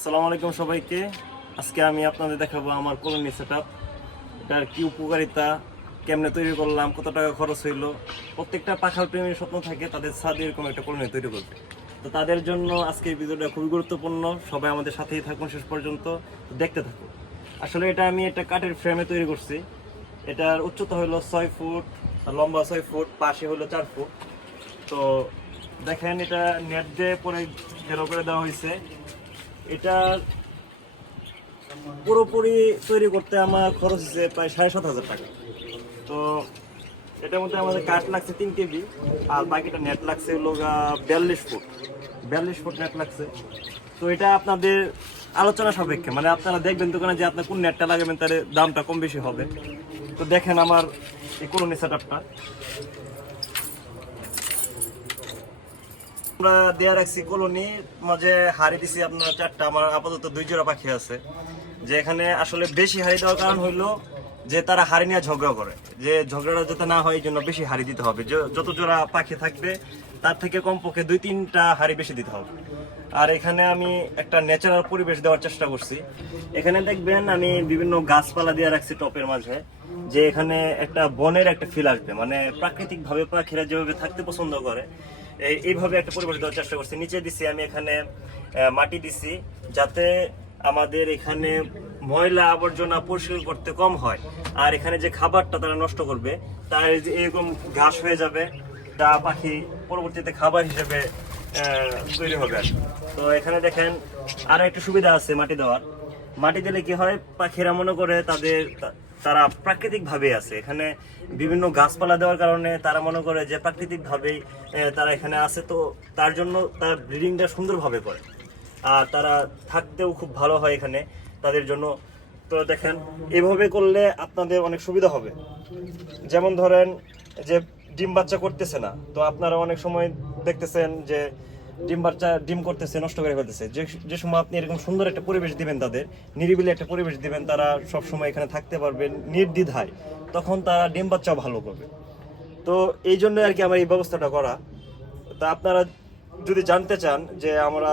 আসসালামু আলাইকুম সবাইকে। আজকে আমি আপনাদের দেখাবো আমার কলোনি সেটআপ। এটার কি উপকারিতা, কেমনে তৈরি করলাম, কত টাকা খরচ হইলো। প্রত্যেকটা পাখাল প্রেমীর স্বপ্ন থাকে তাদের ছাদে এরকম একটা কলোনি তৈরি করবে। তো তাদের জন্য আজকে এই ভিডিওটা খুবই গুরুত্বপূর্ণ। সবাই আমাদের সাথেই থাকুন শেষ পর্যন্ত, দেখতে থাকুন। আসলে এটা আমি একটা কাঠের ফ্রেমে তৈরি করছি। এটার উচ্চতা হলো 6 ফুট, লম্বা 6 ফুট, পাশে হলো 4 ফুট। তো দেখেন, এটা নেট দিয়ে পরে ঘেরাও করে দেওয়া হয়েছে। এটা পুরোপুরি তৈরি করতে আমার খরচ হয়েছে প্রায় 7,500 টাকা। তো এটার মধ্যে আমাদের কাঠ লাগছে 3 কেবি, আর বাকিটা নেট লাগছে হলো 42 ফুট নেট লাগছে। তো এটা আপনাদের আলোচনা সাপেক্ষে, মানে আপনারা দেখবেন দোকানে যে আপনার কোন নেটটা লাগাবেন তার দামটা কম বেশি হবে। তো দেখেন আমার এই কলোনি সেটআপটা আমরা দেয়া রাখছি। কলোনির মাঝে হাড়ি দিছি আপনার 4টা, আমার আপাতত 2 জোড়া পাখি আছে। যে এখানে আসলে বেশি হাড়ি দেওয়ার কারণ হইলো যে তারা হাড়ি নিয়ে ঝগড়া করে, যে ঝগড়াটা যাতে না হয় এই জন্য বেশি হাড়ি দিতে হবে। যত জোড়া পাখি থাকবে তার থেকে কমপক্ষে 2-3টা হাড়ি বেশি দিতে হবে। আর এখানে আমি একটা ন্যাচারাল পরিবেশ দেওয়ার চেষ্টা করছি। এখানে দেখবেন আমি বিভিন্ন গাছপালা দিয়ে রাখছি টপের মাঝে, যে এখানে একটা বনের একটা ফিল আসবে, মানে প্রাকৃতিক ভাবে পাখিরা যেভাবে থাকতে পছন্দ করে এইভাবে একটা পরিবেশ দেওয়ার চেষ্টা করছি। নিচে দিছি আমি এখানে মাটি দিছি, যাতে আমাদের এখানে ময়লা আবর্জনা পরিষ্কার করতে কম হয়। আর এখানে যে খাবারটা তারা নষ্ট করবে তার এরকম ঘাস হয়ে যাবে, যা পাখি পরবর্তীতে খাবার হিসেবে তৈরি হবে আর কি। তো এখানে দেখেন আরো একটা সুবিধা আছে মাটি দেওয়ার। মাটি দিলে কি হয়, পাখিরা মনে করে তারা প্রাকৃতিক ভাবে আছে এখানে। বিভিন্ন গাছপালা দেওয়ার কারণে তারা মনে করে যে প্রাকৃতিক ভাবেই তারা এখানে আছে। তো তার জন্য তার ব্রিডিংটা সুন্দরভাবে করে, আর তারা থাকতেও খুব ভালো হয় এখানে তাদের জন্য। তো দেখেন, এভাবে করলে আপনাদের অনেক সুবিধা হবে। যেমন ধরেন যে ডিম বাচ্চা করতেছে না, তো আপনারা অনেক সময় দেখতেছেন যে ডিম করতেছে, নষ্ট করে ফেলতেছে। যে সময় আপনি এরকম সুন্দর একটা পরিবেশ দিবেন, তাদের নিরিবিলি একটা পরিবেশ দিবেন, তারা সব সময় এখানে থাকতে পারবে নির্দ্বিধায়, তখন তারা ডিম বাচ্চা ভালো করবে। তো এই জন্য আর কি আমার এই ব্যবস্থাটা করা। তা আপনারা যদি জানতে চান যে আমরা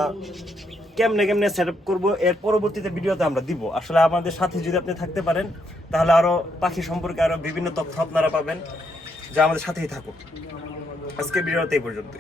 কেমনে কেমনে সেট আপ করবো, এর পরবর্তীতে ভিডিওতে আমরা দিব। আসলে আমাদের সাথে যদি আপনি থাকতে পারেন তাহলে আরো পাখি সম্পর্কে আরো বিভিন্ন তথ্য আপনারা পাবেন। যা আমাদের সাথেই থাকুন। আজকে ভিডিওতে এই পর্যন্ত।